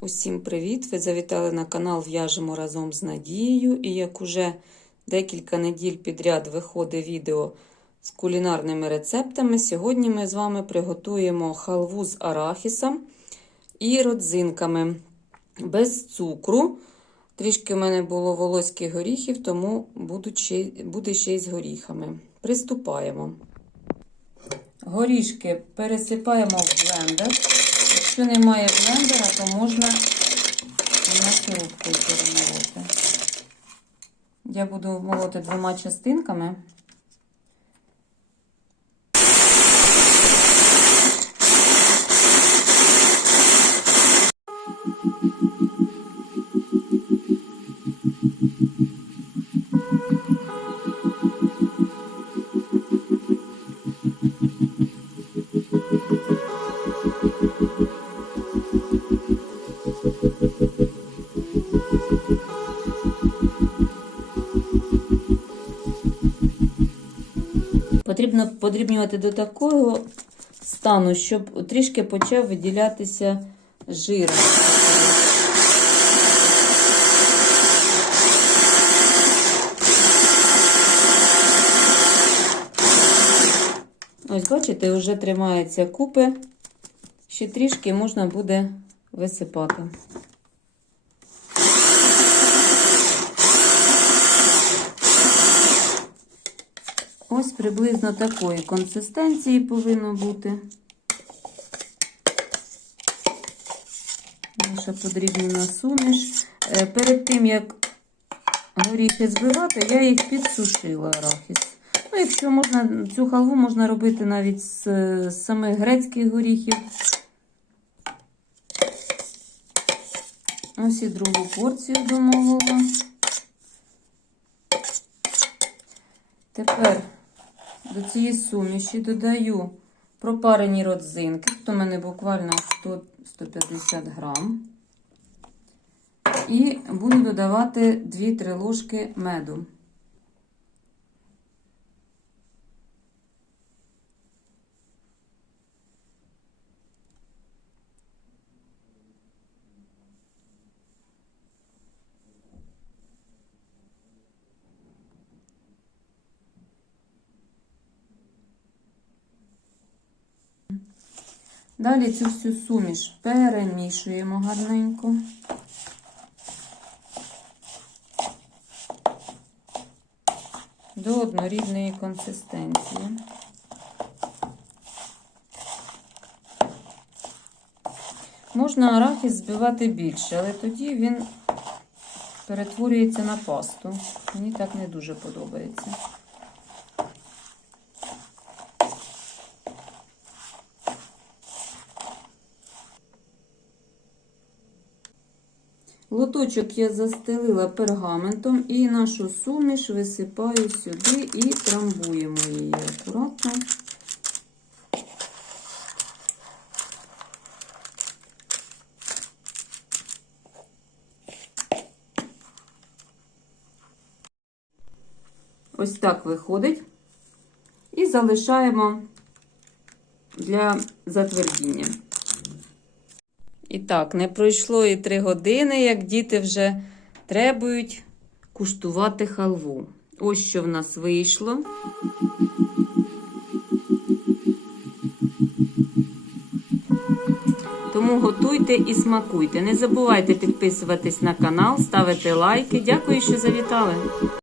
Усім привіт! Ви завітали на канал В'яжемо разом з Надією. І як уже декілька неділь підряд виходить відео з кулінарними рецептами, сьогодні ми з вами приготуємо халву з арахісом і родзинками без цукру. Трішки в мене було волоських горіхів, тому буде ще й з горіхами. Приступаємо. Горішки пересипаємо в блендер. Якщо немає блендера, то можна на сиропку перемолоти. Я буду молоти двома частинками. Потрібно подрібнювати до такого стану, щоб трішки почав виділятися жир. Ось, бачите, вже тримається купи. Ще трішки можна буде висипати. Ось приблизно такої консистенції повинно бути. Наша подрібнена суміш. Е, Перед тим, як горіхи збивати, я їх підсушила арахіс. Ну, якщо можна, цю халву можна робити навіть з, з самих грецьких горіхів. Ось і другу порцію домовила. Тепер до цієї суміші додаю пропарені родзинки. Тут у мене буквально 100-150 грам. І буду додавати 2-3 ложки меду. Далі цю всю суміш перемішуємо гарненько. До однорідної консистенції. Можна арахіс збивати більше, але тоді він перетворюється на пасту. Мені так не дуже подобається. Лоточок я застелила пергаментом і нашу суміш висипаю сюди і трамбуємо її акуратно. Ось так виходить. І залишаємо для затвердіння. І так, не пройшло і три години, як діти вже требують куштувати халву. Ось що в нас вийшло. Тому готуйте і смакуйте. Не забувайте підписуватись на канал, ставити лайки. Дякую, що завітали.